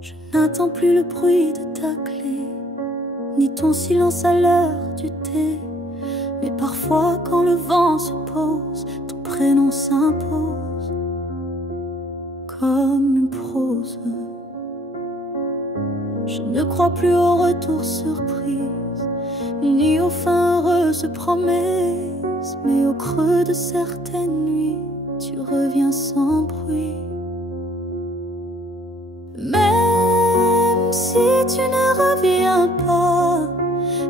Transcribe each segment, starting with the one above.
Je n'attends plus le bruit de ta clé, ni ton silence à l'heure du thé. Mais parfois quand le vent se pose, ton prénom s'impose comme une prose. Je ne crois plus au retour surprise, ni aux fins heureuses promesses. Mais au creux de certaines nuits, tu reviens sans bruit. Même si tu ne reviens pas,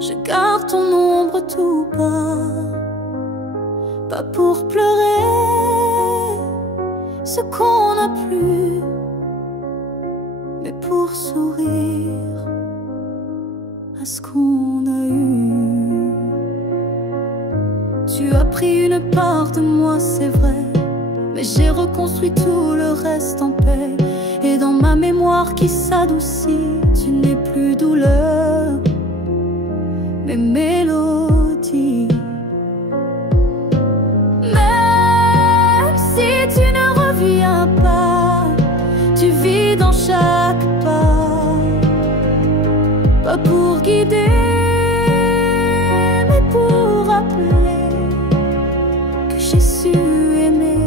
je garde ton ombre tout bas. Pas pour pleurer ce qu'on n'a plus, mais pour sourire à ce qu'on a eu. Tu as pris une part de moi, c'est vrai, mais j'ai reconstruit tout le reste en paix. Et dans ma mémoire qui s'adoucit, tu n'es plus douleur, mais mélodie. Même si tu ne reviens pas, tu vis dans chaque pas. Pas pour guider, mais pour rappeler que j'ai su aimer.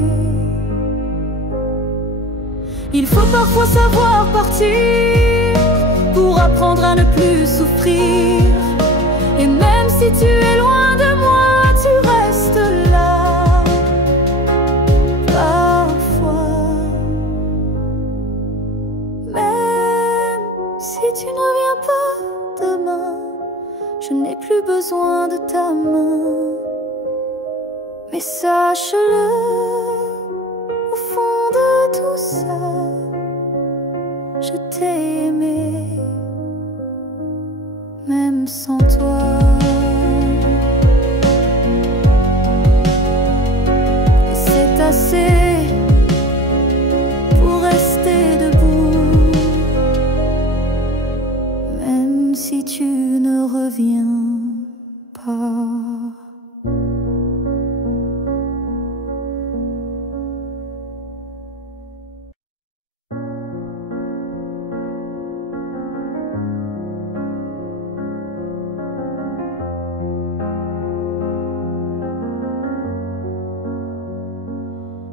Il faut parfois savoir partir pour apprendre à ne plus souffrir. Et même si tu es loin de moi, tu restes là. Parfois, même si tu ne reviens pas demain, je n'ai plus besoin de ta main. Mais sache-le, au fond de tout ça, je t'ai aimé, même sans toi. Et c'est assez pour rester debout, même si tu ne reviens pas.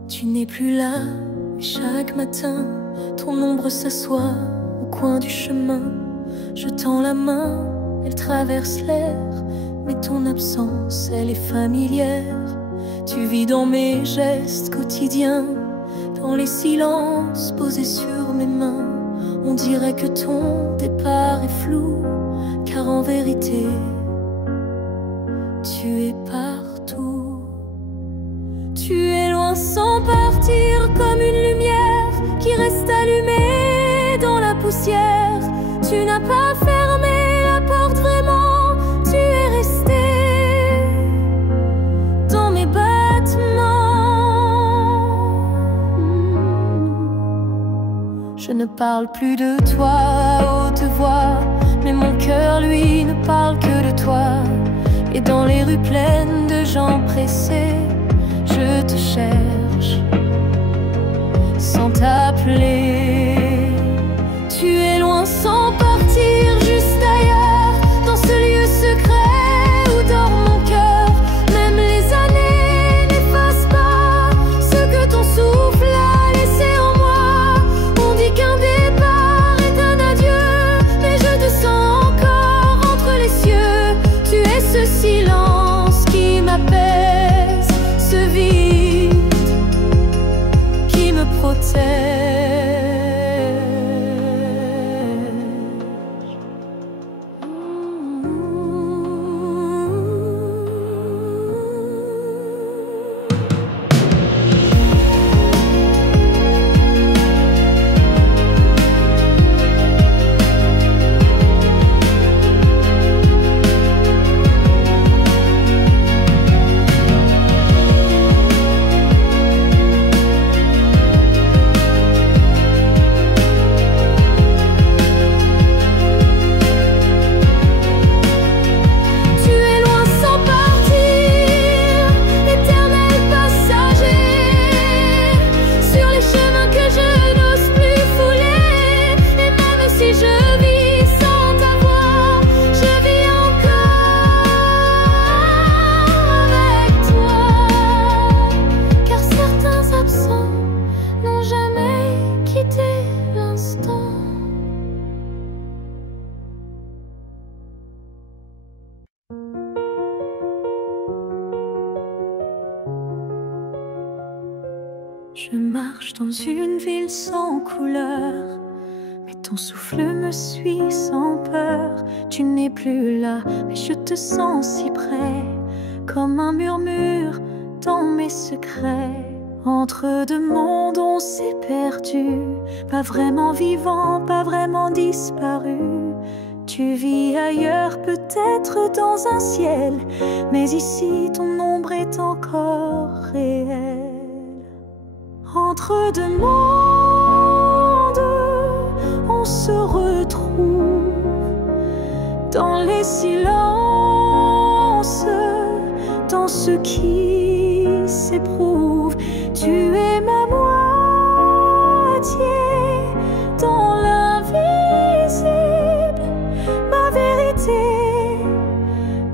Tu n'es plus là, mais chaque matin, ton ombre s'assoit au coin du chemin. Je tends la main, elle traverse l'air, mais ton absence, elle est familière. Tu vis dans mes gestes quotidiens, dans les silences posés sur mes mains. On dirait que ton départ est flou, car en vérité, tu es partout. Tu es loin sans partir, comme une lumière qui reste allumée dans la poussière. Tu n'as pas fermé la porte vraiment, tu es resté dans mes battements. Je ne parle plus de toi à haute voix, mais mon cœur lui ne parle que de toi. Et dans les rues pleines de gens pressés, je te cherche sans t'appeler. Tu es loin sans partir, juste ailleurs, dans ce lieu secret où dort mon cœur. Même les années n'effacent pas ce que ton souffle a laissé en moi. On dit qu'un départ est un adieu, mais je te sens encore entre les cieux. Tu es ce silence qui m'apaise, ce vide qui me protège. Tu es loin sans partir, juste ailleurs, dans ce lieu secret où dort mon cœur. Même les années n'effacent pas ce que ton souffle a laissé en moi. On dit qu'un départ est un adieu, mais je te sens encore entre les cieux. Tu es ce silence qui m'apaise, ce vide qui me protège. Tu es loin sans partir, juste ailleurs, dans ce lieu secret où dort mon cœur. Même les années n'effacent pas ce que ton souffle a laissé en moi. On dit qu'un départ est un adieu, mais je te sens encore entre les cieux. Tu es ce silence qui m'apaise, ce vide qui me protège. Je marche dans une ville sans couleur, mais ton souffle me suit sans peur. Tu n'es plus là, mais je te sens si près, comme un murmure dans mes secrets. Entre deux mondes on s'est perdu, pas vraiment vivant, pas vraiment disparu. Tu vis ailleurs, peut-être dans un ciel, mais ici ton ombre est encore réelle. Entre deux mondes, on se retrouve dans les silences, dans ce qui s'éprouve. Tu es ma moitié dans l'invisible, ma vérité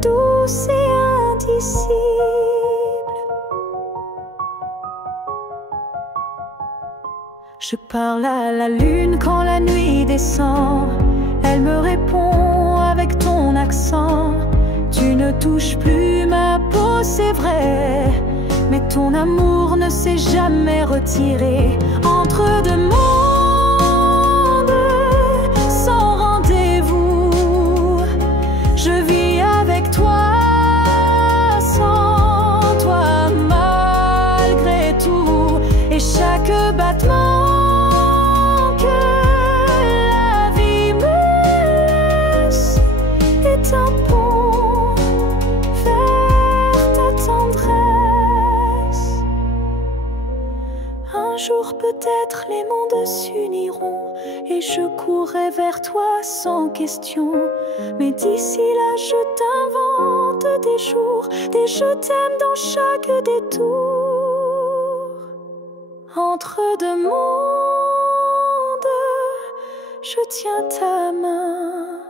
douce et indicible. Je parle à la lune quand la nuit descend. Elle me répond avec ton accent. Tu ne touches plus ma peau, c'est vrai, mais ton amour ne s'est jamais retiré. Entre deux mondes, sans rendez-vous, je vis avec toi, sans toi, malgré tout. Et chaque battement peut-être les mondes s'uniront et je courrai vers toi sans question. Mais d'ici là je t'invente des jours, des je t'aime dans chaque détour. Entre deux mondes, je tiens ta main,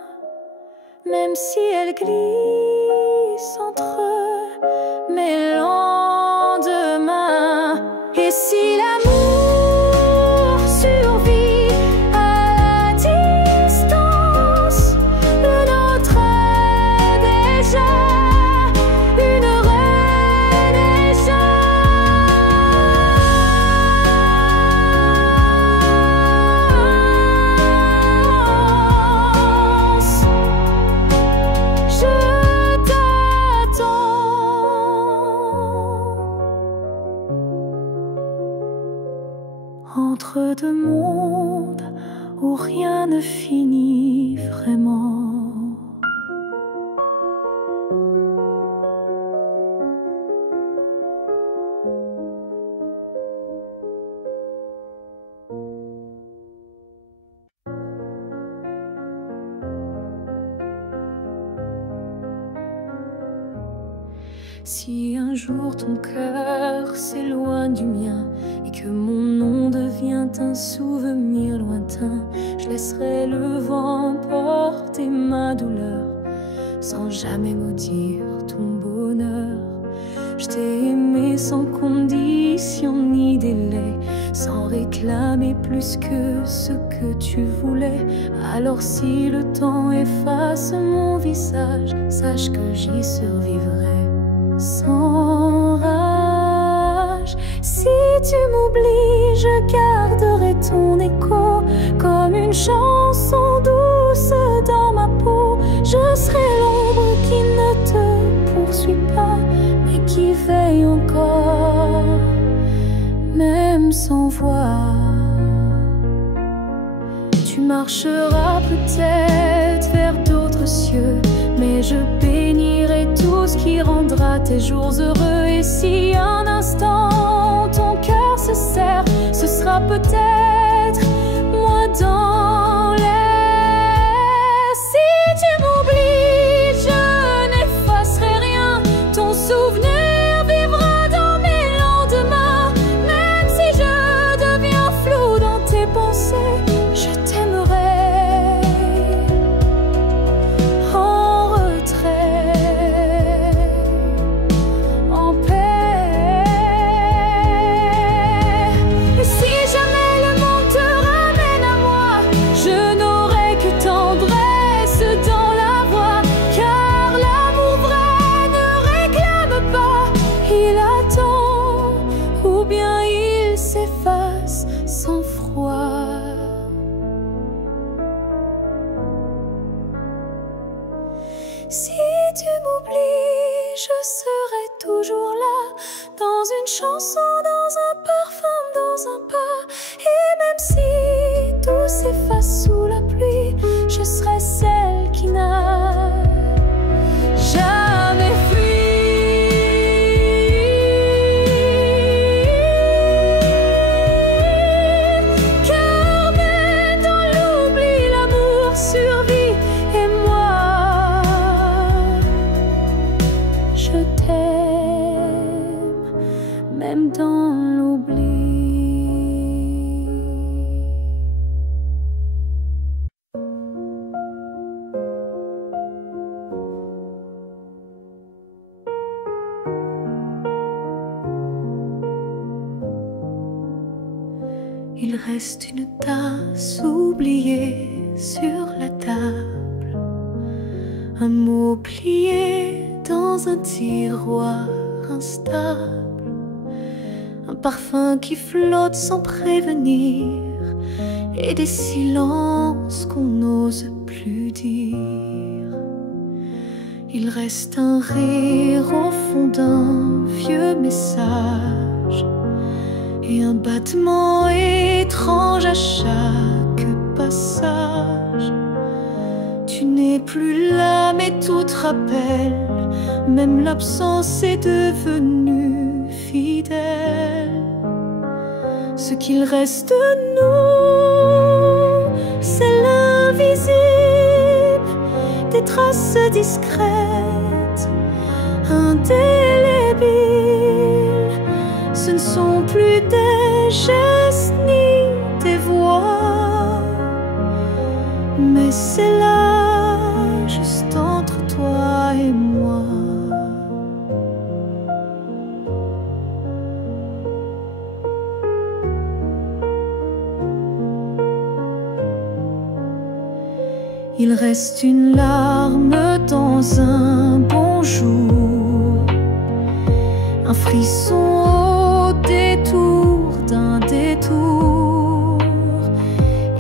même si elle glisse entre mes lendemains. Et si l'amour survit à la distance, le nôtre est déjà une renaissance. Je t'attends. Entre deux mondes où rien ne finit vraiment. Si un jour ton cœur s'éloigne du mien et que mon nom devient un souvenir lointain, je laisserai le vent porter ma douleur sans jamais maudire ton bonheur. Je t'ai aimé sans condition ni délai, sans réclamer plus que ce que tu voulais. Alors si le temps efface mon visage, sache que j'y survivrai sans rage. Si tu m'oublies, je garderai ton écho comme une chanson douce dans ma peau. Je serai l'ombre qui ne te poursuit pas, mais qui veille encore, même sans voix. Tu marcheras peut-être vers d'autres cieux, mais je bénirai tout ce qui rendra tes jours heureux. Et si un instant ton cœur se serre, ce sera peut-être moi dans l'air. Si tu m'oublies, je n'effacerai rien. Ton souvenir vivra dans mes lendemains. Même si je deviens flou dans tes pensées, je t'aimerai en retrait, en paix. Et si jamais Si tu m'oublies, je serai toujours là, dans une chanson, dans un parfum, dans un pas. Et même si tout s'efface sous la pluie, je serai celle qui n'a jamais fui. Car même dans l'oubli, l'amour survit. Et moi, je t'aime, même dans l'oubli. Il reste une tasse oubliée sur la table, un mot plié dans un tiroir instable, un parfum qui flotte sans prévenir, et des silences qu'on n'ose plus dire. Il reste un rire au fond d'un vieux message, et un battement étrange à chaque passage. Tu n'es plus là, mais tout te rappelle, même l'absence est devenue fidèle. Ce qu'il reste de nous, c'est l'invisible, des traces discrètes, indélébiles. Ce ne sont plus des gestes ni des voix, mais c'est là, juste entre toi et moi. Il reste une larme dans un bonjour, un frisson au détour d'un détour.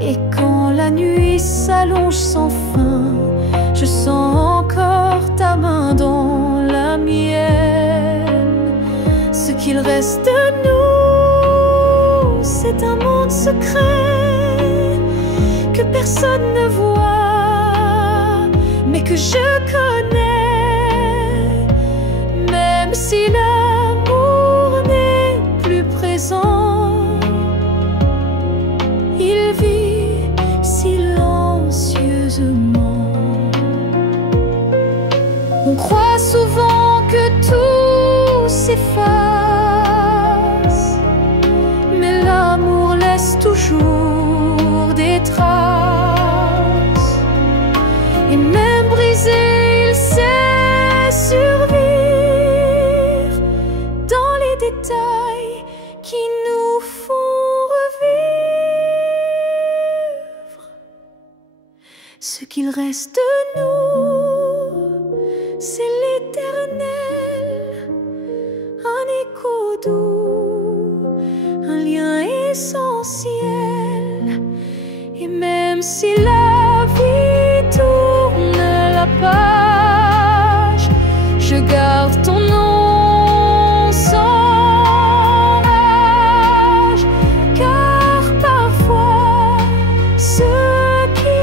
Et quand la nuit s'allonge sans fin, je sens encore ta main dans la mienne. Ce qu'il reste de nous, c'est un monde secret que personne ne voit, mais que je connais. Même si l'amour n'est plus présent, il vit silencieusement. On croit souvent que tout s'efface, mais l'amour laisse toujours des traces. Et même brisé, il sait survivre dans les détails qui nous font revivre. Ce qu'il reste de nous, c'est l'éternel, un écho doux, un lien essentiel. Et même si la vie tourne la page, je garde ton nom sans rage. Car parfois, ce qui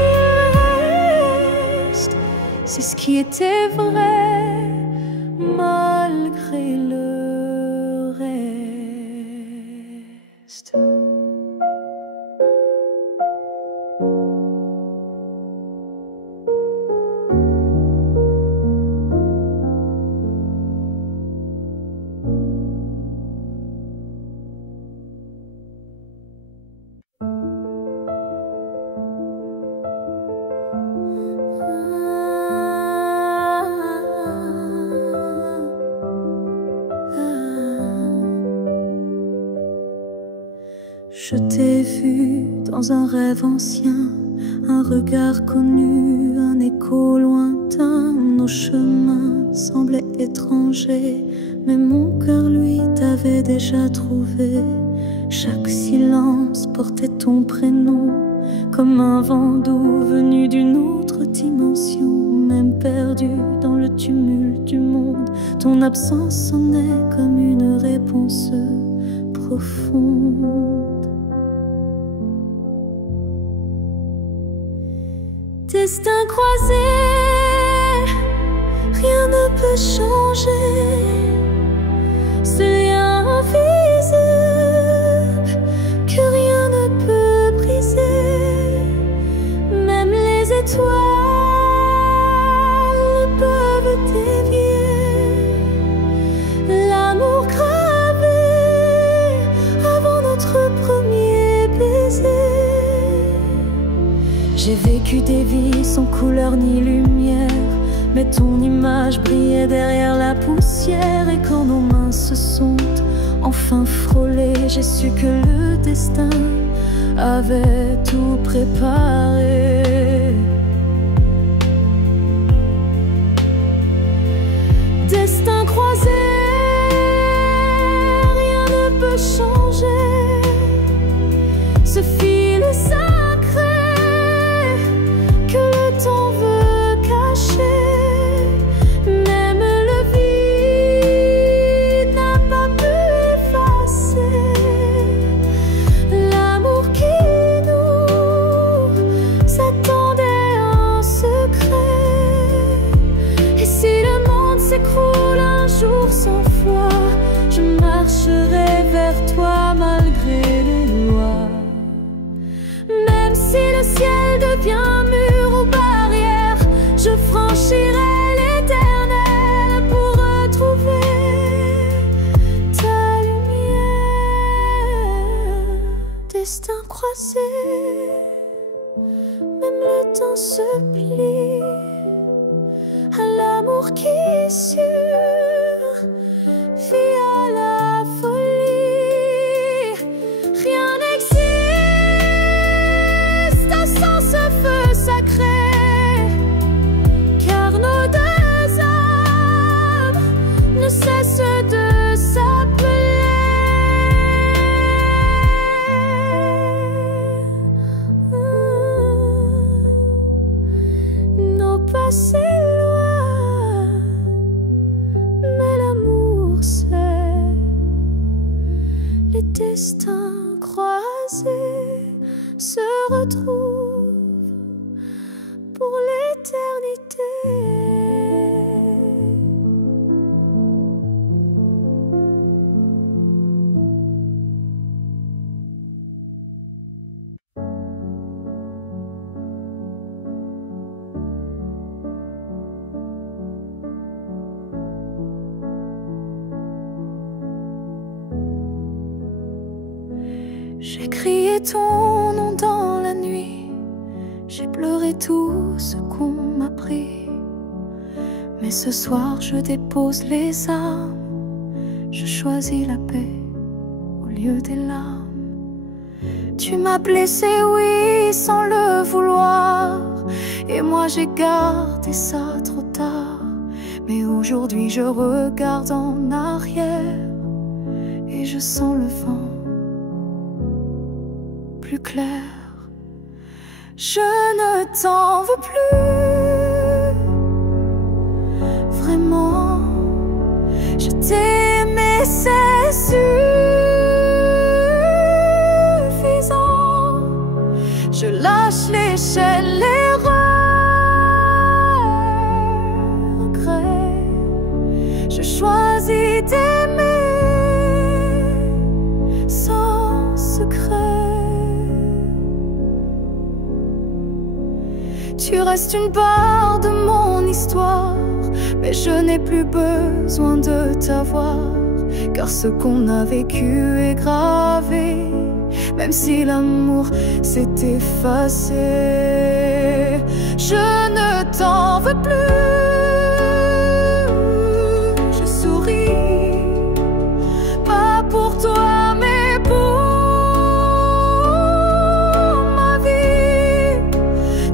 reste, c'est ce qui était vrai, malgré le reste. Je t'ai vu dans un rêve ancien, un regard connu, un écho lointain. Nos chemins semblaient étrangers, mais mon cœur, lui, t'avait déjà trouvé. Chaque silence portait ton prénom, comme un vent doux venu d'une autre dimension. Même perdu perdu dans le tumulte du monde. Ton absence sonnait comme une réponse profonde. Destin croisé, rien ne peut changer. Ce lien invisible que rien ne peut briser. Même les étoiles ne peuvent dévier l'amour gravé avant notre premier baiser. J'ai vécu des vies sans couleur ni lumière, mais ton image brillait derrière la poussière. Et quand nos mains se sont enfin frôlées, j'ai su que le destin avait tout préparé. Destin croisé, rien ne peut changer. Ce fil sacré que le temps veut cacher. Même le vide n'a pas pu effacer l'amour qui nous attendait en secret. Et si le monde s'écroule un jour sans foi, je marcherai vers toi malgré les lois. Même si le ciel devient mur ou barrière, je franchirai l'éternel pour retrouver ta lumière. Destin croisé, même le temps se plie à l'amour qui survit à la folie. Rien n'existe sans ce feu sacré, car nos deux âmes ne cessent de s'appeler. Nos passés destins croisés se retrouvent pour l'éternité. J'ai crié ton nom dans la nuit, j'ai pleuré tout ce qu'on m'a pris. Mais ce soir je dépose les armes, je choisis la paix au lieu des larmes. Tu m'as blessé, oui, sans le vouloir, et moi j'ai gardé ça trop tard. Mais aujourd'hui je regarde en arrière et je sens le vent plus clair. Je ne t'en veux plus, vraiment. Je t'ai aimé, c'est suffisant. Je lâche l'échelle, les regrets. Je choisis d'aimer sans secret. Tu restes une part de mon histoire, mais je n'ai plus besoin de t'avoir, car ce qu'on a vécu est gravé, même si l'amour s'est effacé. Je ne t'en veux plus, je souris, pas pour toi mais pour ma vie.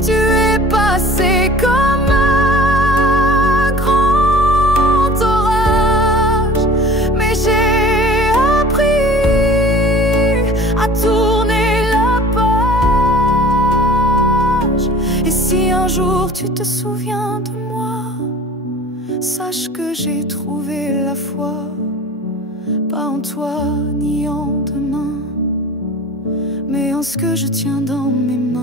Tu es passé comme un grand orage, mais j'ai appris à tourner la page. Et si un jour tu te souviens de Sache que j'ai trouvé la foi, pas en toi ni en demain, mais en ce que je tiens dans mes mains.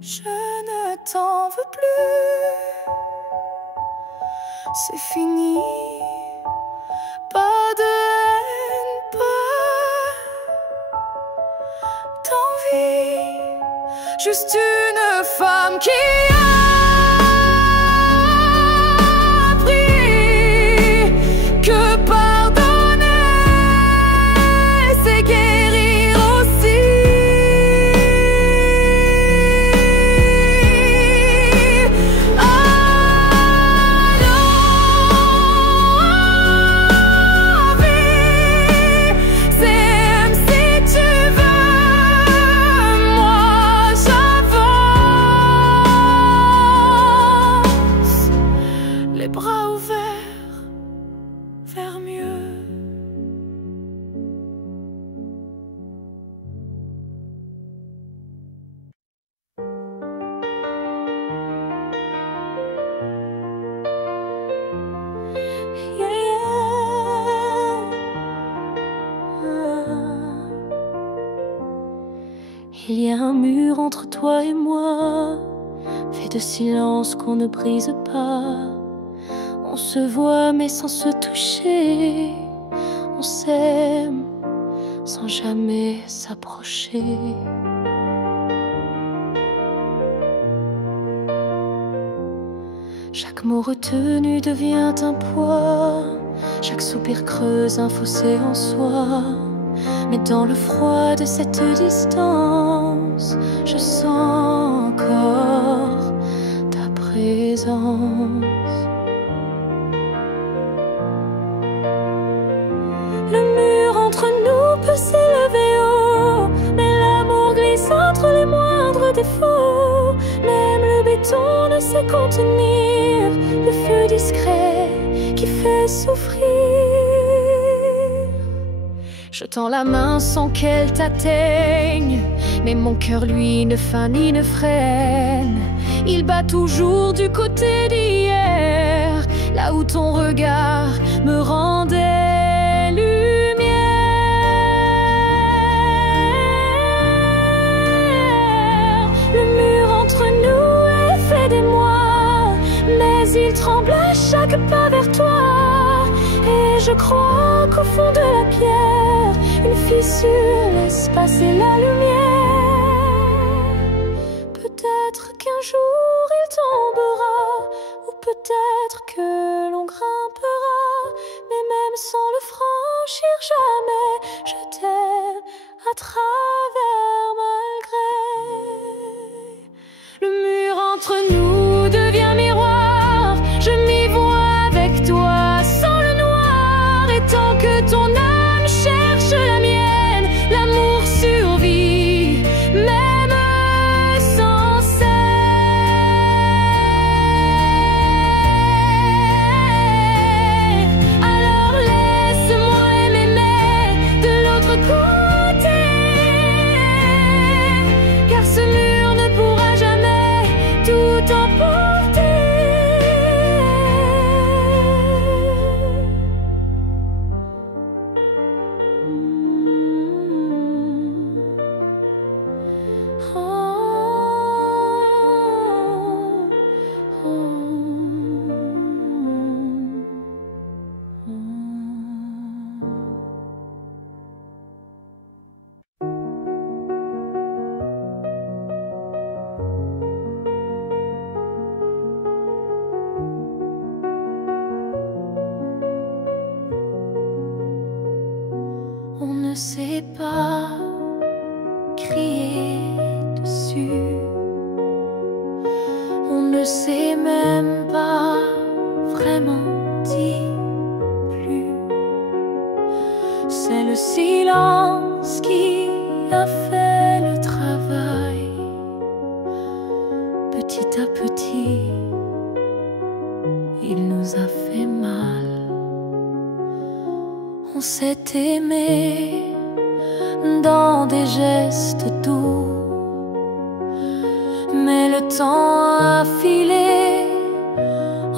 Je ne t'en veux plus, c'est fini. Pas de haine, pas d'envie, juste une femme qui a appris que pardonner, c'est guérir aussi. Bras ouverts vers mieux. Il y a un mur entre toi et moi, fait de silence qu'on ne brise pas. On se voit mais sans se toucher, on s'aime sans jamais s'approcher. Chaque mot retenu devient un poids, chaque soupir creuse un fossé en soi. Mais dans le froid de cette distance, je sens encore ta présence. Le mur entre nous peut s'élever haut, mais l'amour glisse entre les moindres défauts. Même le béton ne sait contenir le feu discret qui fait souffrir. Je tends la main sans qu'elle t'atteigne, mais mon cœur lui ne feint ni ne freine. Il bat toujours du côté d'hier, là où ton regard me rendait. Il tremble à chaque pas vers toi, et je crois qu'au fond de la pierre, une fissure laisse passer la lumière. Peut-être qu'un jour il tombera, ou peut-être que l'on grimpera, mais même sans le franchir jamais, je t'aime à travers malgré. Le mur entre nous devient miroir, je m'y vois avec toi sans le noir. Et tant que ton âme cherche la mienne, l'amour survit, même sans cesse. Alors laisse-moi m'aimer de l'autre côté, car ce mur ne pourra jamais tout emporter. On ne sait pas crier dessus, on ne sait même pas vraiment dire plus. C'est le silence qui a fait le travail. Petit à petit, il nous a fait mal. On s'est aimé dans des gestes doux, mais le temps a filé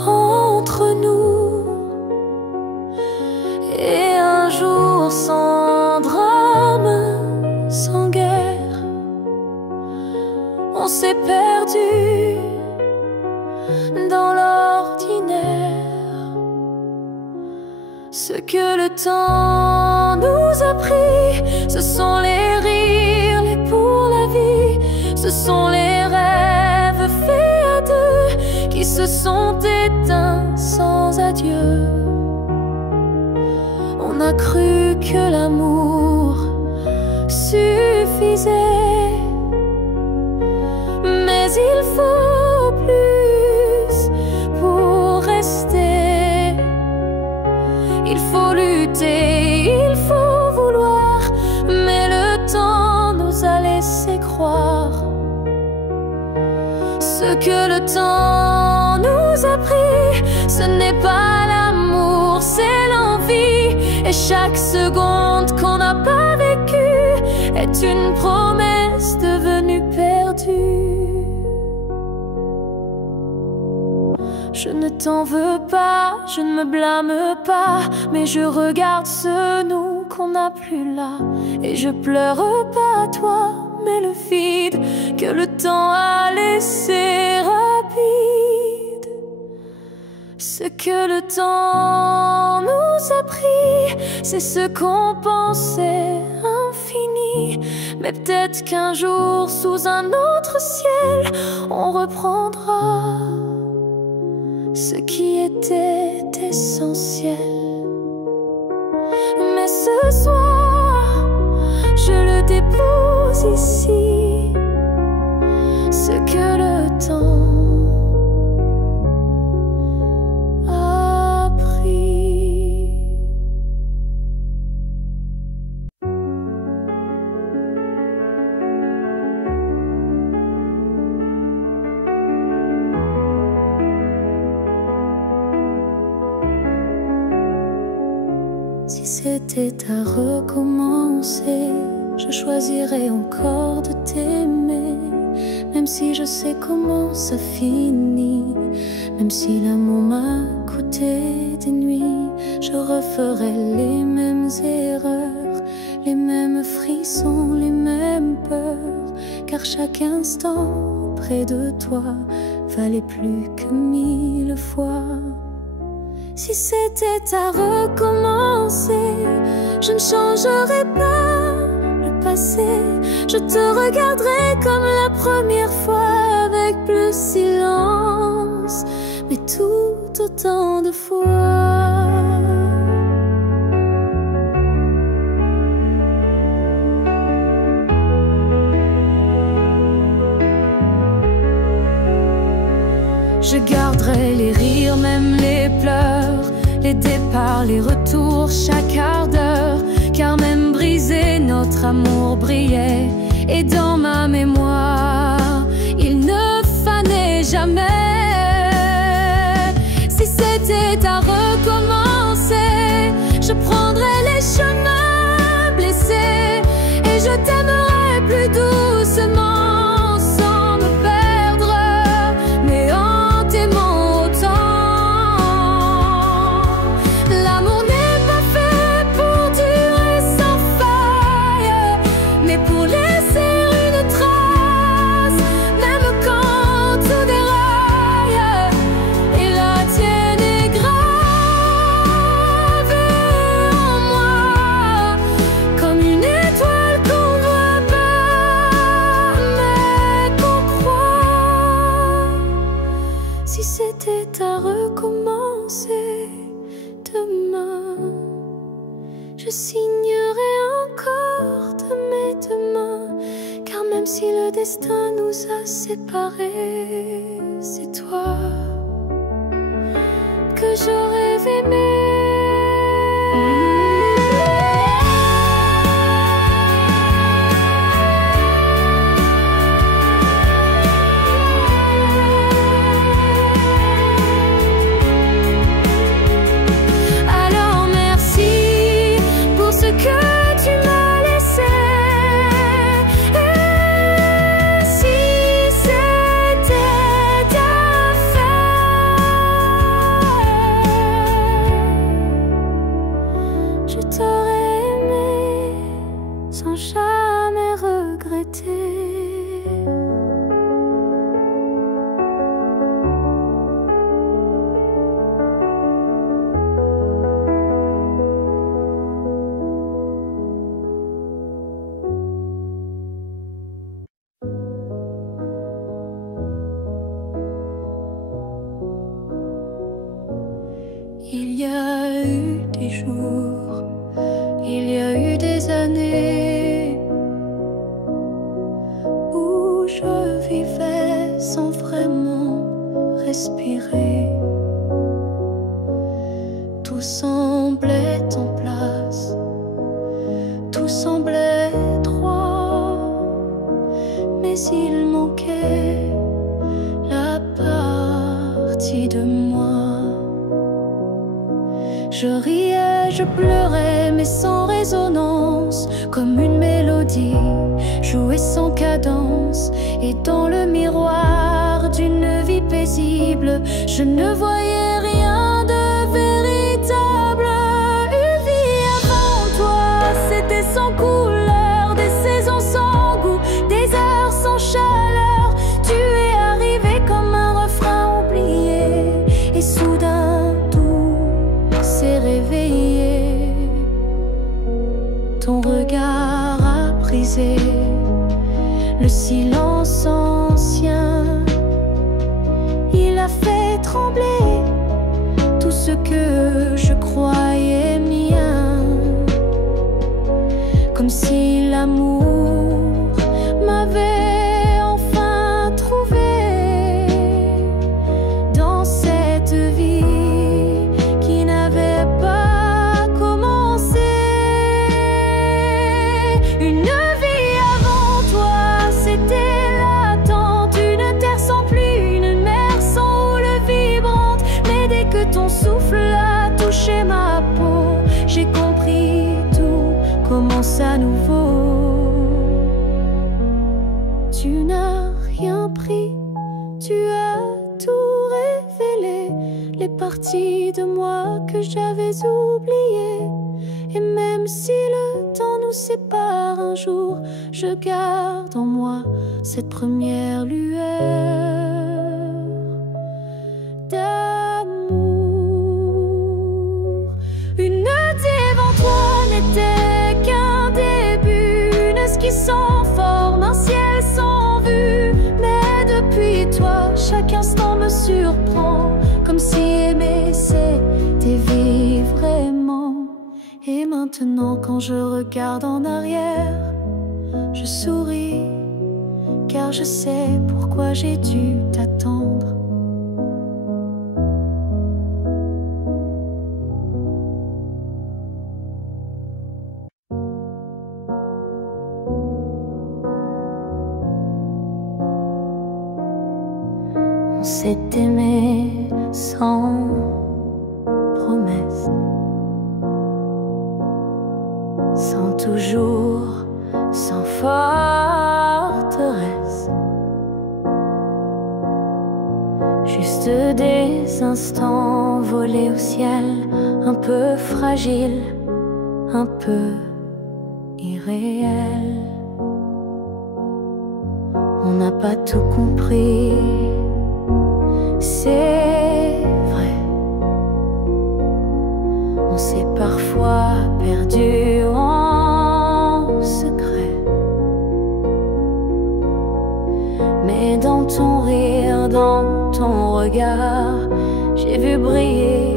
entre nous, et un jour sans drame, sans guerre, on s'est perdu dans l'ordinaire. Ce que le temps nous a pris, ce sont les rires, les pour la vie, ce sont les rêves faits à deux qui se sont éteints sans adieu. On a cru que l'amour suffisait, mais il faut plus pour rester. Il faut lutter, il faut vouloir, mais le temps nous a laissé croire. Ce que le temps nous a pris, ce n'est pas l'amour, c'est l'envie. Et chaque seconde qu'on n'a pas vécue est une promesse devenue perdue. Je ne t'en veux pas, je ne me blâme pas, mais je regarde ce nous qu'on n'a plus là. Et je pleure pas à toi, mais le vide que le temps a laissé rapide. Ce que le temps nous a pris, c'est ce qu'on pensait infini. Mais peut-être qu'un jour, sous un autre ciel, on reprendra ce qui était essentiel. Mais ce soir, je le dépose ici, ce que le temps a pris. Si c'était à recommencer, je choisirais encore de t'aimer. Même si je sais comment ça finit, même si l'amour m'a coûté des nuits, je referais les mêmes erreurs, les mêmes frissons, les mêmes peurs. Car chaque instant près de toi valait plus que 1000 fois. Si c'était à recommencer, je ne changerais pas le passé. Je te regarderais comme la première fois, avec plus silence, mais tout autant de fois. Je garderai les rires, même les pleurs, les départs, les retours, chaque quart d'heure. Car même brisé, notre amour brillait. Et dans ma mémoire, il ne fanait jamais. Si c'était à recommencer, je prendrais les chemins blessés, et je t'aimerais plus doucement. Si c'était à recommencer demain, je signerais encore de mes deux mains. Car même si le destin nous a séparés, c'est toi que je rêve aimer. Si c'était petits jours. Il y a eu des années où je vivais sans vraiment respirer. Tout semblait en place, tout semblait droit, mais il manquait la partie de moi. Je riais, je pleurais, mais sans résonance, comme une mélodie jouée sans cadence. Et dans le miroir d'une vie paisible, je ne voyais rien de véritable. Une vie avant toi, c'était sans couleur, des saisons sans goût, des heures sans chaleur. Tu es arrivé comme un refrain oublié, et soudain tout s'est réveillé. Ton regard a brisé le silence ancien. Il a fait trembler tout ce que je croyais mien, comme si l'amour m'avait enfin trouvé dans cette vie qui n'avait pas commencé. Une vie avant toi, c'était l'attente, une terre sans pluie, une mer sans houle vibrante. Mais dès que ton souffle a touché ma peau, j'ai compris, tout commence à nouveau. Tu n'as rien pris, tu as tout révélé, les parties de moi que j'avais oubliées. Et même si le temps nous sépare un jour, je garde en moi cette première lueur d'amour. Une devant toi n'était qu'un début, une esquisse sans forme, un ciel sans vue. Mais depuis toi, chaque instant me surprend, comme si aimer c'était vivre vraiment. Et maintenant quand je regarde en arrière, je souris, car je sais pourquoi j'ai dû t'attendre. On s'est aimé sans promesse, sans toujours, sans forteresse. Juste des instants volés au ciel, un peu fragiles, un peu irréels. On n'a pas tout compris, c'est vrai. On s'est parfois perdu en secret. Mais dans ton rire, dans ton regard, j'ai vu briller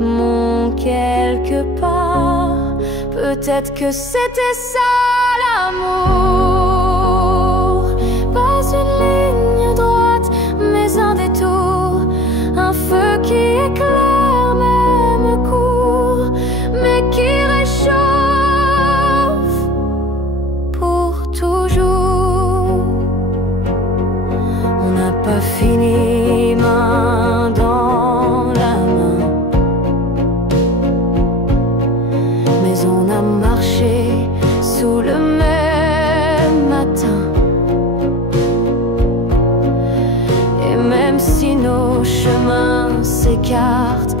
mon quelque part. Peut-être que c'était ça l'amour. Pas une ligne droite, mais un détour, un feu qui éclaire même court, mais qui réchauffe pour toujours. On n'a pas fini main dans la main, mais on a marché sous le même matin. Et même si nos chemins s'écartent,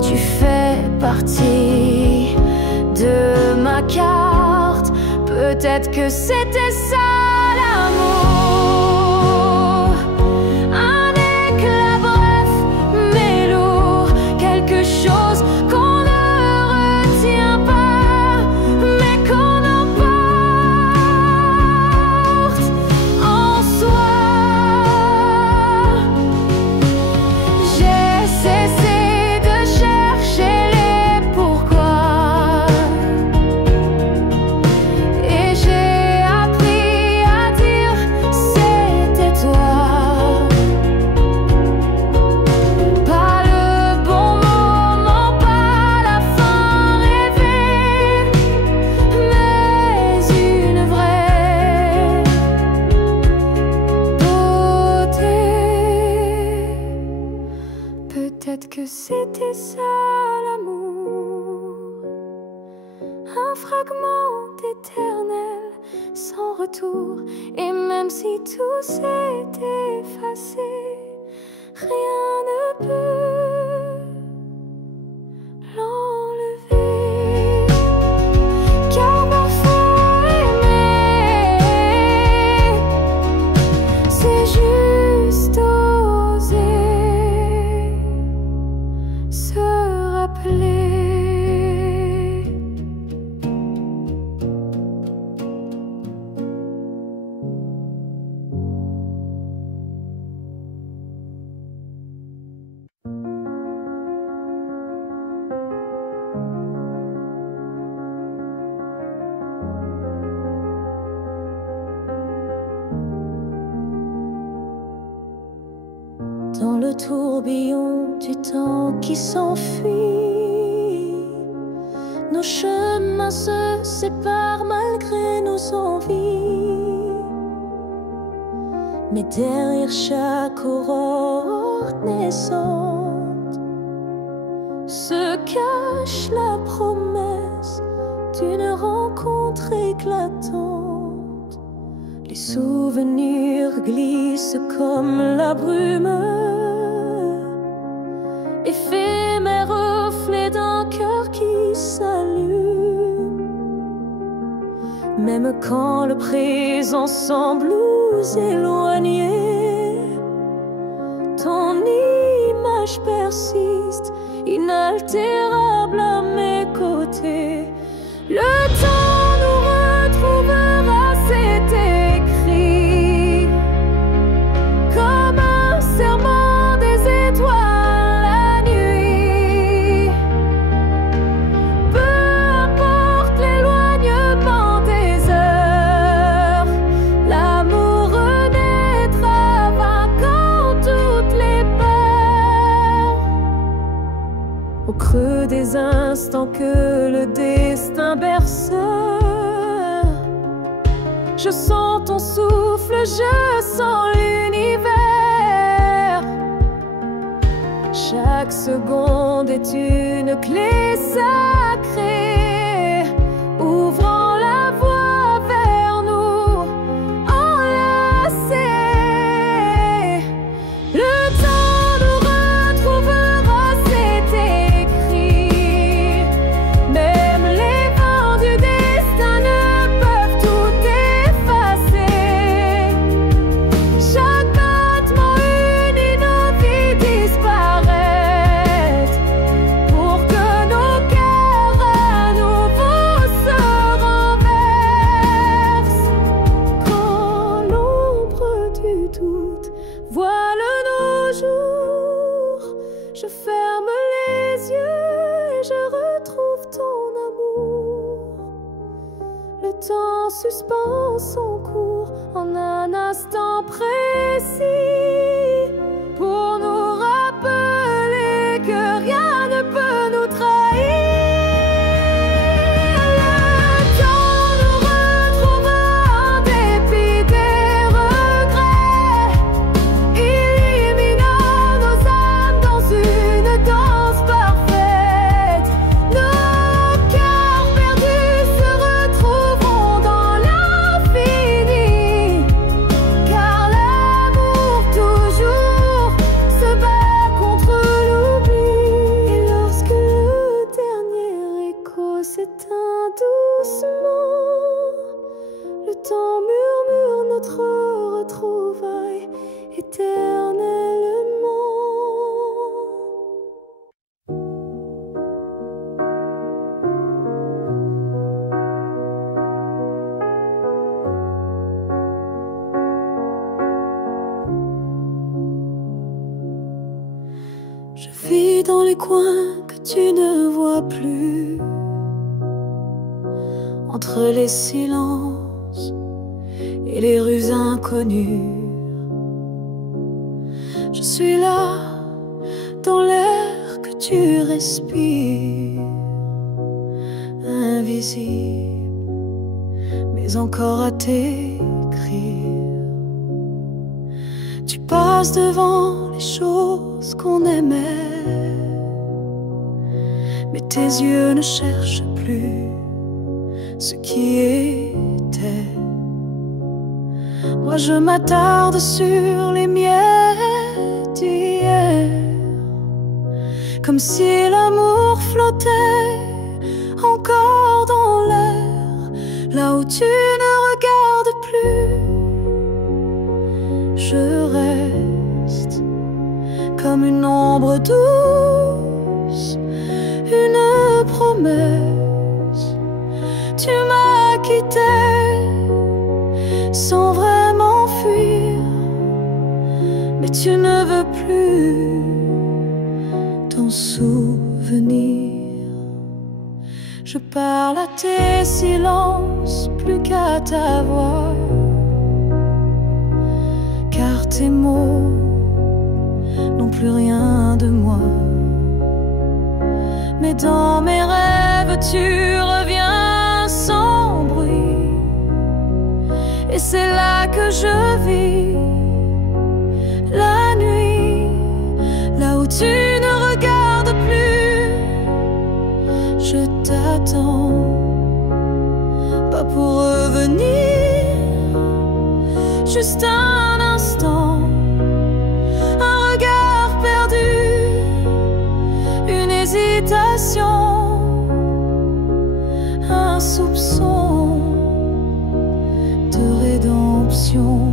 tu fais partie de ma carte. Peut-être que c'était ça l'amour. Un éclat bref mais lourd, quelque chose qu'on ne retient pas, mais qu'on emporte en soi. J'ai cessé de chercher les Peut-être que c'était ça l'amour, un fragment d'éternel sans retour. Et même si tout s'est effacé, rien ne peut l'enlever. Car parfois aimer, c'est juste oser se rappeler. Dans le tourbillon du temps qui s'enfuit, nos chemins se séparent malgré nos envies. Mais derrière chaque aurore naissante se cache la promesse d'une rencontre éclatante. Les souvenirs glissent comme la brume, éphémère reflet d'un cœur qui s'allume. Même quand le présent semble nous éloigner, ton image persiste, inaltérable à mes côtés. Le temps nous retrouvera, c'est écrit, comme un serment des étoiles la nuit. Peu importe l'éloignement des heures, l'amour renaîtra vainquant toutes les peurs. Au creux des instants que le destin berce, je sens ton souffle, je sens l'univers. Chaque seconde est une clé sacrée, ouvrant la voie vers nous, enlacés. Le temps nous retrouvera, c'est écrit. Même les vents du destin ne peuvent tout effacer. Chaque battement unit nos vies disparaître, pour que nos cœurs à nouveau se renversent. Quand l'ombre du doute voile nos jours, je ferme les yeux et je retrouve ton amour. Le temps suspend son cours en un instant précis, pour nous rappeler que rien ne peut nous trahir. Le temps nous retrouvera en dépit des regrets, illuminant nos âmes dans une danse parfaite. Nos cœurs perdus se retrouveront dans l'infini, car l'amour toujours se bat contre l'oubli. Et lorsque le dernier écho s'éteint doucement, le temps murmure notre retrouvaille éternellement. Je vis dans les coins que tu ne vois plus, entre les silences et les rues inconnues. Je suis là, dans l'air que tu respires, invisible, mais encore à t'écrire. Tu passes devant les choses qu'on aimait, mais tes yeux ne cherchent plus ce qui était. Moi je m'attarde sur les miettes d'hier, comme si l'amour flottait encore dans l'air, là où tu ne regardes plus. Je reste comme une ombre douce, une promesse. Tu m'as quitté sans vraiment fuir, mais tu ne veux plus t'en souvenir. Je parle à tes silences plus qu'à ta voix, car tes mots n'ont plus rien de moi. Mais dans mes rêves tu reviens sans bruit, et c'est là que je vis la nuit, là où tu ne regardes plus. Je t'attends, pas pour revenir, juste un instant, un regard perdu, une hésitation, un soupçon de rédemption.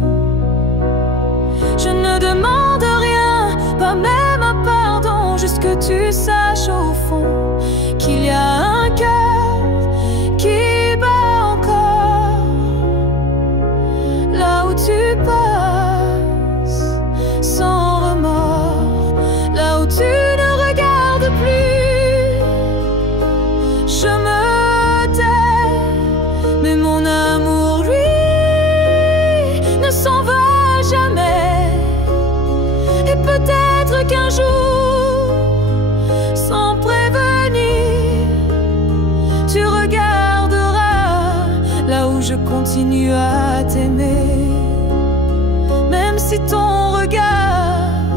Je ne demande rien, pas même un pardon, juste que tu saches au fond qu'il y a un cœur qui bat encore là où tu passes sans remords, là où tu ne regardes plus. Je me tais, mais mon amour, lui, ne s'en va jamais. Et peut-être qu'un jour, sans prévenir, tu regarderas là où je continue à t'aimer, même si ton regard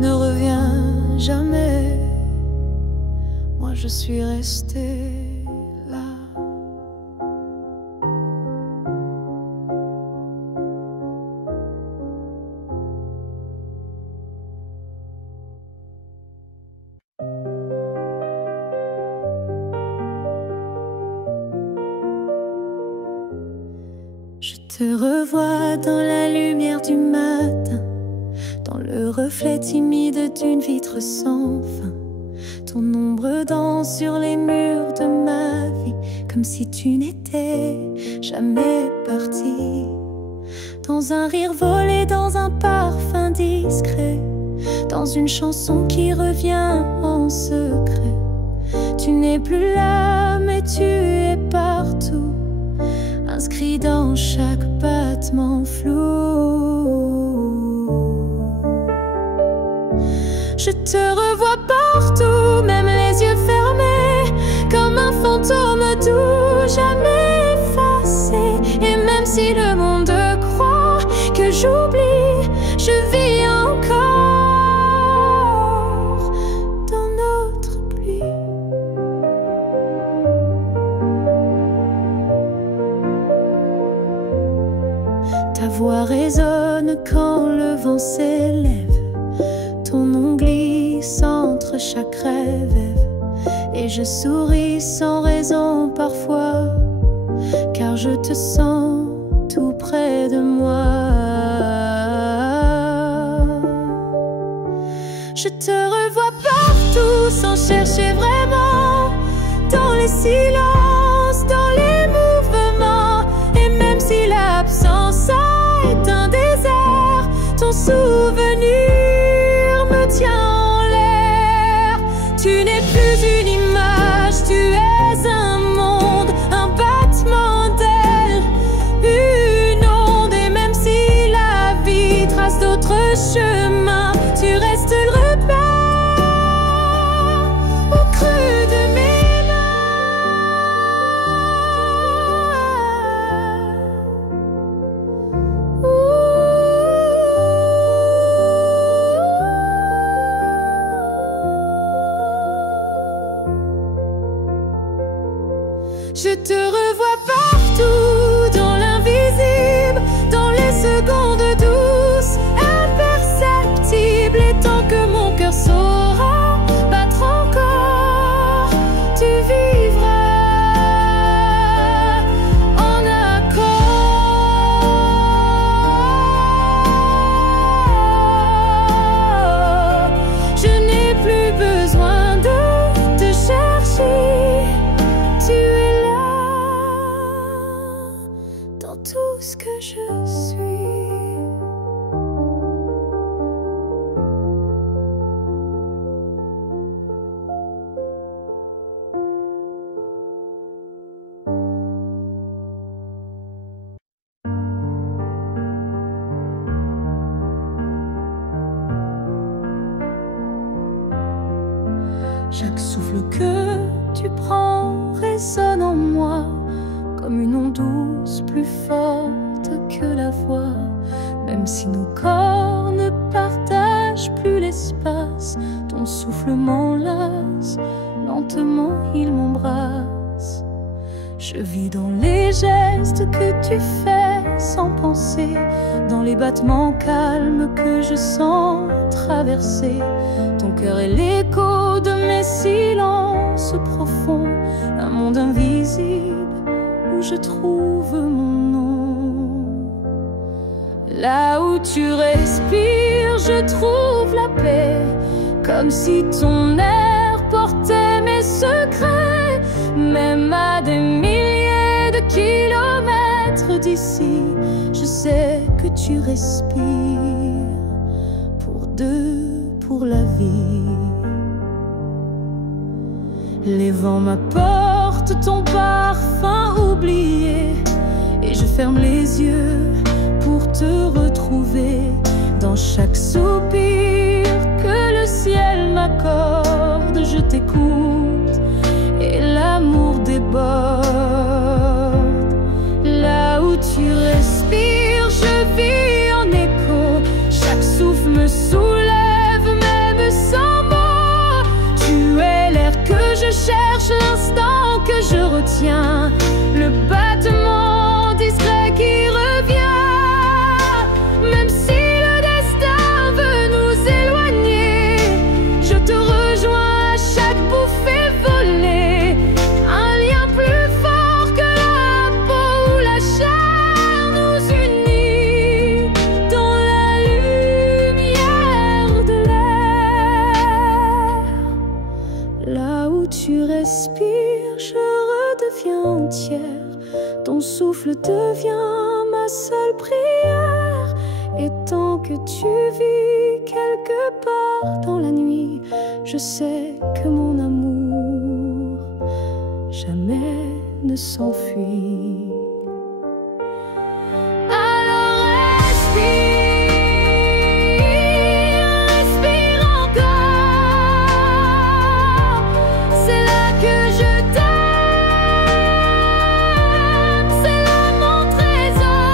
ne revient jamais. Moi je suis restée là. Je te revois dans la lumière du matin, dans le reflet timide d'une vitre sans fin. Ton ombre danse sur les murs de ma vie, comme si tu n'étais jamais parti. Dans un rire volé, dans un parfum discret, dans une chanson qui revient en secret. Tu n'es plus là, mais tu es partout, inscrit dans chaque battement flou. Je te revois partout, même les yeux fermés, comme un fantôme doux, jamais effacé. Et même si le monde croit que j'oublie, je vis encore dans notre pluie. Ta voix résonne quand le vent s'élève, ton nom glisse entre chaque rêve, et je souris sans raison parfois, car je te sens tout près de moi. Je te revois partout sans chercher vraiment, dans les silences, dans les mouvements, et même si l'absence est un désert, ton souvenir me tient en l'air. Tu n'es plus une image, tu es un monde, un battement d'ailes, une onde. Et même si la vie trace d'autres chemins, tu restes le repère au creux de mes mains. Je te revois partout, dans l'invisible, dans les secondes douces, imperceptibles. Et tant que mon cœur saura battre encore, tu vivras en accord. Je n'ai plus besoin de te chercher, tu es là dans tout ce que je suis. Chaque souffle que tu prends résonne en moi comme une onde douce, plus forte que la voix. Même si nos corps ne partagent plus l'espace, ton souffle m'enlace, lentement il m'embrasse. Je vis dans les gestes que tu fais sans penser, dans les battements calmes que je sens traverser. Ton cœur est l'écho de mes silences profonds, un monde invisible où je trouve mon nom. Là où tu respires, je trouve la paix, comme si ton air portait mes secrets. Même à des milliers de kilomètres d'ici, je sais que tu respires pour deux, pour la vie. Les vents m'apportent ton parfum oublié, et je ferme les yeux pour te retrouver. Dans chaque soupir que le ciel m'accorde, je t'écoute et l'amour déborde. Là où tu respires, je vis en écho. Chaque souffle me soulève, même sans mots. Tu es l'air que je cherche, l'instant que je retiens, le battement discret qui revient. Même si le destin veut nous éloigner, je te rejoins à chaque bouffée volée. Un lien plus fort que la peau ou la chair nous unit dans la lumière de l'air. Là où tu respires, je redeviens entière. Ton souffle devient ma seule prière. Et tant que tu vis quelque part dans la nuit, je sais que mon amour jamais ne s'enfuit. Alors respire, respire encore. C'est là que je t'aime, c'est là mon trésor.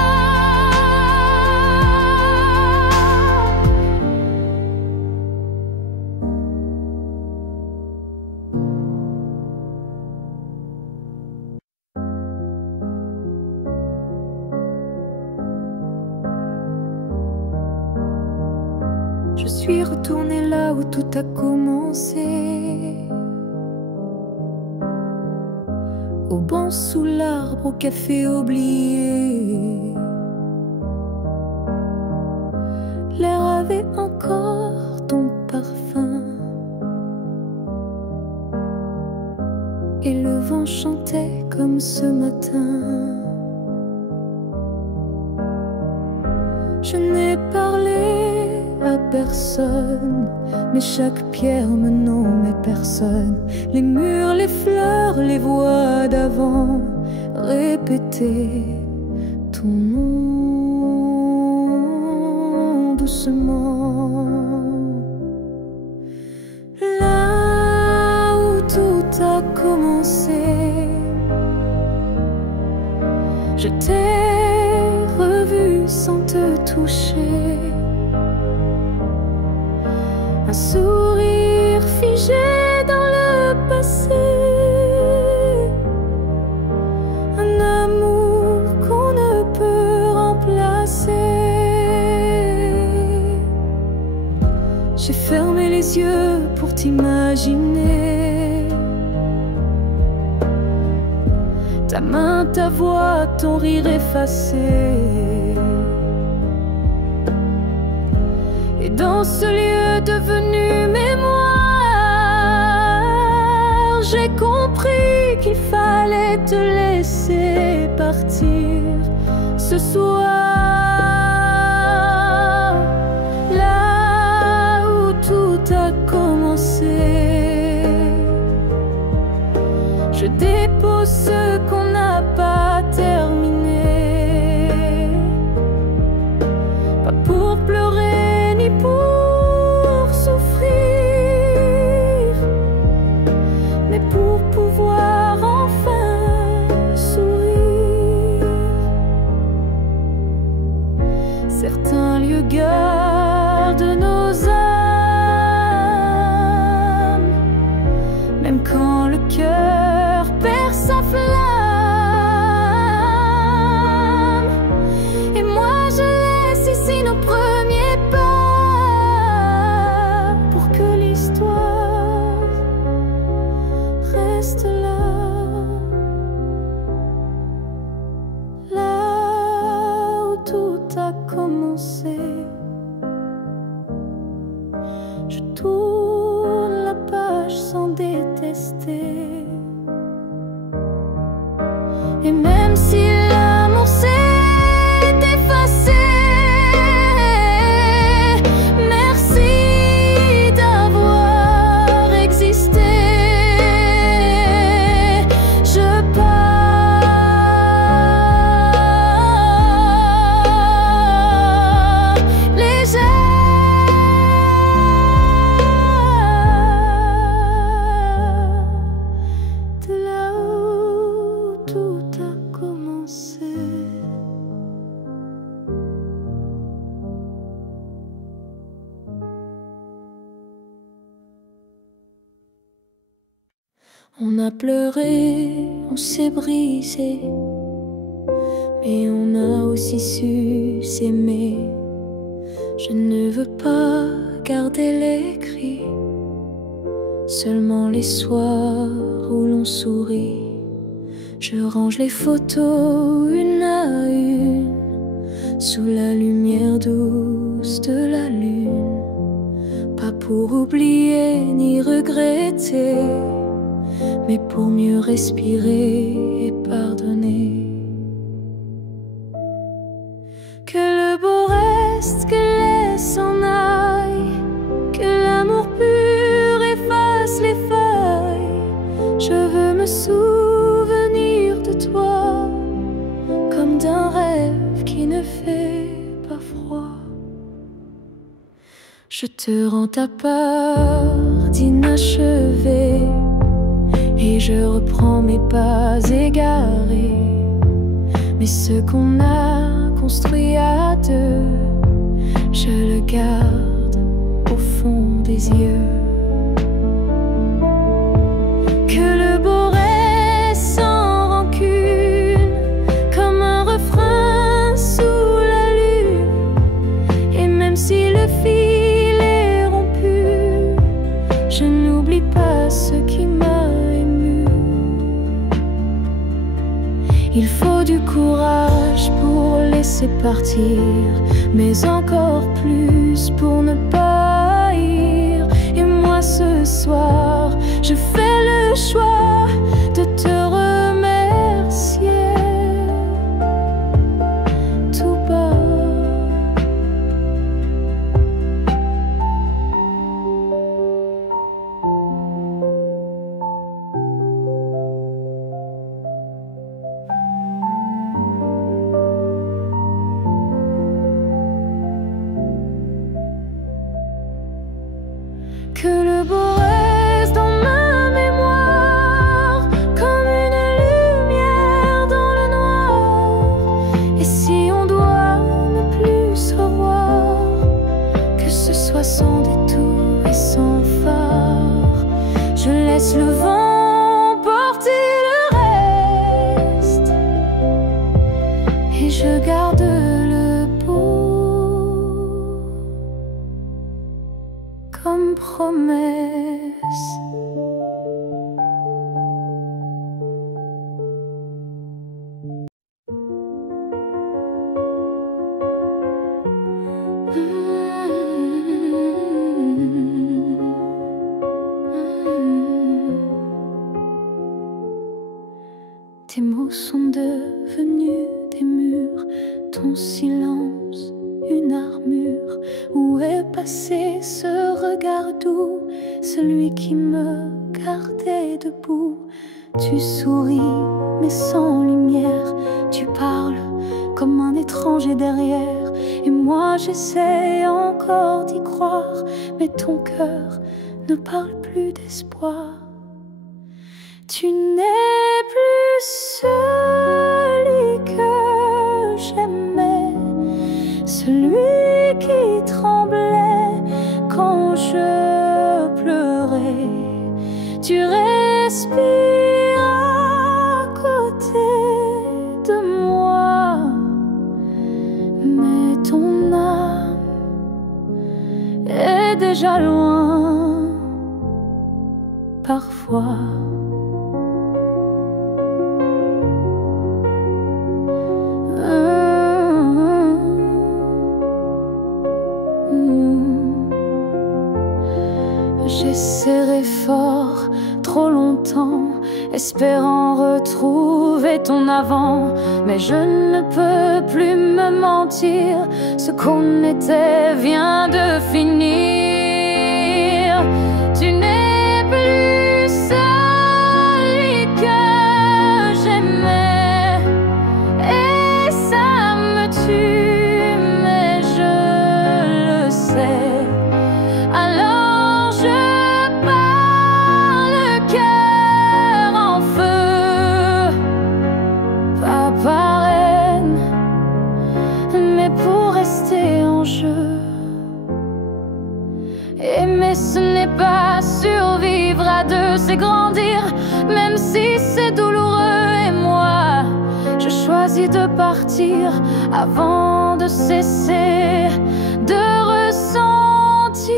Je suis retournée là où tout a commencé, au banc sous l'arbre, au café oublié. L'air avait encore ton parfum, et le vent chantait comme ce matin. Je n'ai parlé à personne, mais chaque pierre me nommait personne. Les murs, les fleurs, les voix d'avant répétaient ton nom doucement. Là où tout a commencé, je t'ai revu sans te toucher. Un sourire figé dans le passé. J'ai fermé les yeux pour t'imaginer. Ta main, ta voix, ton rire effacé. Et dans ce lieu devenu mémoire, j'ai compris qu'il fallait te laisser partir ce soir. Je dépose ce qu'on n'a pas terminé, pas pour pleurer ni pour souffrir, mais pour pouvoir enfin sourire. Certains lieux gardent nos âmes, même quand le cœur perd sa flamme. Et moi je laisse ici nos premiers pas pour que l'histoire reste là, là où tout a commencé. Je tourne la page sans détester. Et même si l'amour s'est effacé, merci d'avoir existé. Je pars légère de là où tout a commencé. On a pleuré, on s'est brisé, mais on a aussi su s'aimer. Je ne veux pas garder les cris, seulement les soirs où l'on sourit. Je range les photos une à une, sous la lumière douce de la lune. Pas pour oublier ni regretter, mais pour mieux respirer et pardonner. Que le beau reste, que les s'en aille, que l'amour pur efface les failles. Je veux me souvenir de toi comme d'un rêve qui ne fait pas froid. Je te rends ta part d'inachevé et je reprends mes pas égarés. Mais ce qu'on a construit à deux, je le garde au fond des yeux. Que le beau reste sans rancune, comme un refrain sous la lune. Et même si le fil est rompu, je n'oublie pas ce qui m'a ému. Il faut du courage pour laisser partir, mais encore plus pour ne pas haïr. Et moi ce soir, je fais le choix de te remercier tout bas. Que le beau reste dans ma mémoire comme une lumière dans le noir. Et si on doit ne plus se revoir, que ce soit sans détour et sans phare. Je laisse le vent porter le reste et je garde le beau. comme promesse. Tes mots sont devenus des murs, ton silence une armure. Où est passé ce regard doux, celui qui me gardait debout? Tu souris mais sans lumière, tu parles comme un étranger derrière. Et moi j'essaie encore d'y croire, mais ton cœur ne parle plus d'espoir. Tu n'es plus celui que j'aimais, celui qui tremblait quand je pleurais. Tu respires à côté de moi, mais ton âme est déjà loin parfois. J'ai serré fort trop longtemps, espérant retrouver ton avant. Mais je ne peux plus me mentir, ce qu'on était vient de finir. Tu n'es plus celui que j'aimais, et ça me tue, mais je le sais. Alors je pars le cœur en feu, pas par haine, mais pour rester en jeu. Aimer ce n'est pas survivre à deux, c'est grandir, même si c'est douloureux. Et moi, je choisis de partir avant de cesser de ressentir.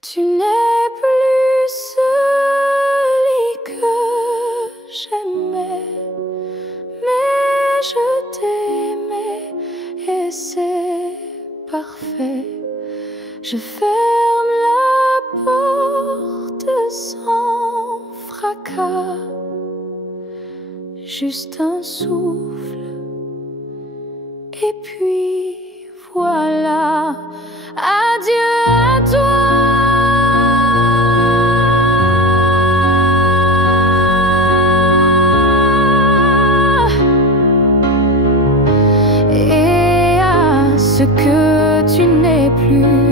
Tu n'es plus celui que j'aimais, mais je t'aimais et c'est parfait. Je ferme la porte sans fracas, juste un souffle et puis voilà. Adieu à toi. Et à ce que tu n'es plus.